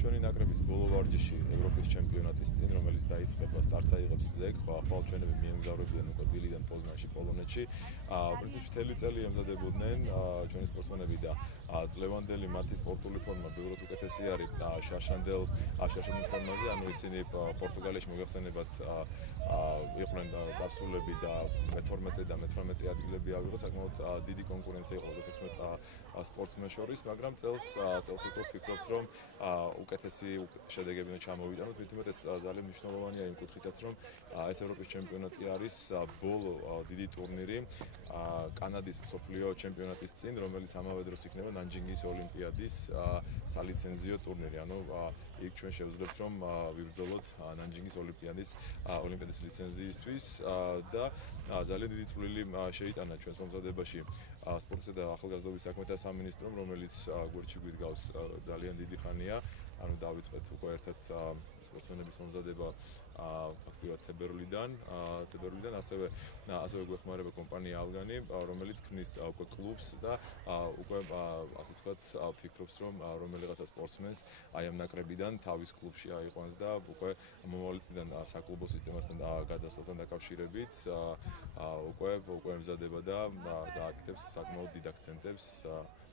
ჩვენი ნაკრების ბოლო ვარჯიში ევროპის ჩემპიონატის წინ, რომელიც დაიწყება სტარტს აიღებს ზეგ, ახალ ჩვენები მიემგზავრებიან უკვე დილიდან პოზნანში, პოლონეთში. პრინციპში მთელი წელი ემზადებოდნენ ჩვენი სპორტსმენები და წლევანდელი მათი სპორტული ფორმა ბევრად უკეთესი არის შაშანდელ ფორმაზე, ანუ ისინი პორტუგალიაში მოგახსენებათ იყვნენ წასულები და მე-12 და მე-18 ადგილები ავიღოთ, საკმაოდ დიდი კონკურენცია იყო 16 სპორტსმენს შორის, მაგრამ წელს უკვე ვფიქრობთ, რომ უკეთესი შედეგები ჩამოვიტანოთ, თუმცა ეს ძალიან მნიშვნელოვანია იმ კუთხითაც, რომ ეს ევროპის ჩემპიონატი არის ბოლო დიდი ტურნირი კანადის მსოფლიო ჩემპიონატის წინ, რომელიც ამავე დროს იქნება ნანჯინგის ოლიმპიადის სალიცენზიო ტურნირი. ანუ იქ ჩვენ შევძლებთ, რომ ვიბრძოლოთ ნანჯინგის ოლიმპიადის ლიცენზიისთვის და ძალიან დიდი წვლილი შეიტანა ჩვენს მომზადებაში სპორტსა და ახალგაზრდობის საქმეთა სამინისტრომ, რომელიც გვერდში გვიდგავს ძალიან დიდი ხანია. ანუ დავიწყეთ უკვე ერთად სპორტსმენების მომზადება ფაქტიურად თებერვლიდან, ასევე გვეხმარება კომპანია ალგანი, რომელიც ქმნის უკვე კლუბს და უკვე ასე ვთქვათ ფიქრობს, რომ რომელიღაცა სპორტსმენს აი ამ ნაკრებიდან თავის კლუბში აიყვანს და უკვე მომავალი წლიდან საკლუბო სისტემასთან გადასვლასთან დაკავშირებით უკვე ემზადება და გააკეთებს საკმაოდ დიდ აქცენტებს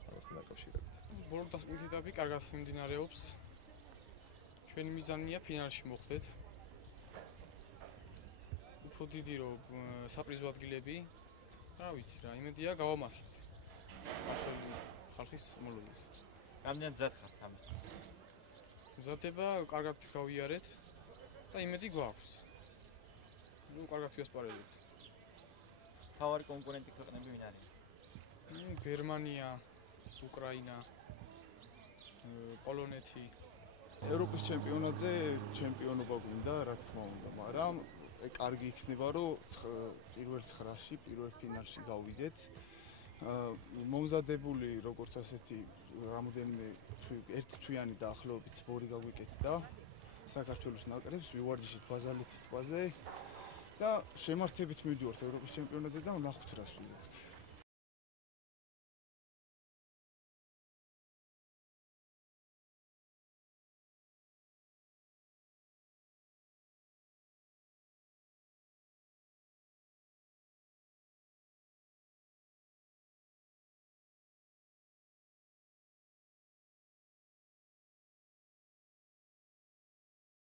ამასთან დაკავშირებით. ბოლო დასკვნითი ეტაპი კარგად მიმდინარეობს. ჩვენი მიზანია ფინალში მოხვდეთ. უფრო დიდი რომ საპრიზო ადგილები, რა ვიცი რა, იმედია გავამართლეთ. ხალხის მოლოდინს. რამდენად მზად ხართ ამისთვის? მზადება კარგად გავიარეთ და იმედი გვაქვს. ნუ კარგად ვიასპარეზებთ. თავარი კონკურენტი ქვეყნები ვინ არის? გერმანია, უკრაინა, პოლონეთი. ევროპის ჩემპიონატზე ჩემპიონობა გვინდა, რა თქმა უნდა, მაგრამ კარგი იქნება, რომ პირველ 9-ში, პირველ ფინალში გავიდეთ. მომზადებული როგორც ასეთი რამოდენიმე ერთთვიანი დაახლოებით სპორი გაგვიკეთდა საქართველოს ნაკრებს ვივარჯიშეთ ბაზალეთის ტბაზე და შემართებით მივდივართ ევროპის ჩემპიონატზე და ვნახოთ რას ვიღებთ.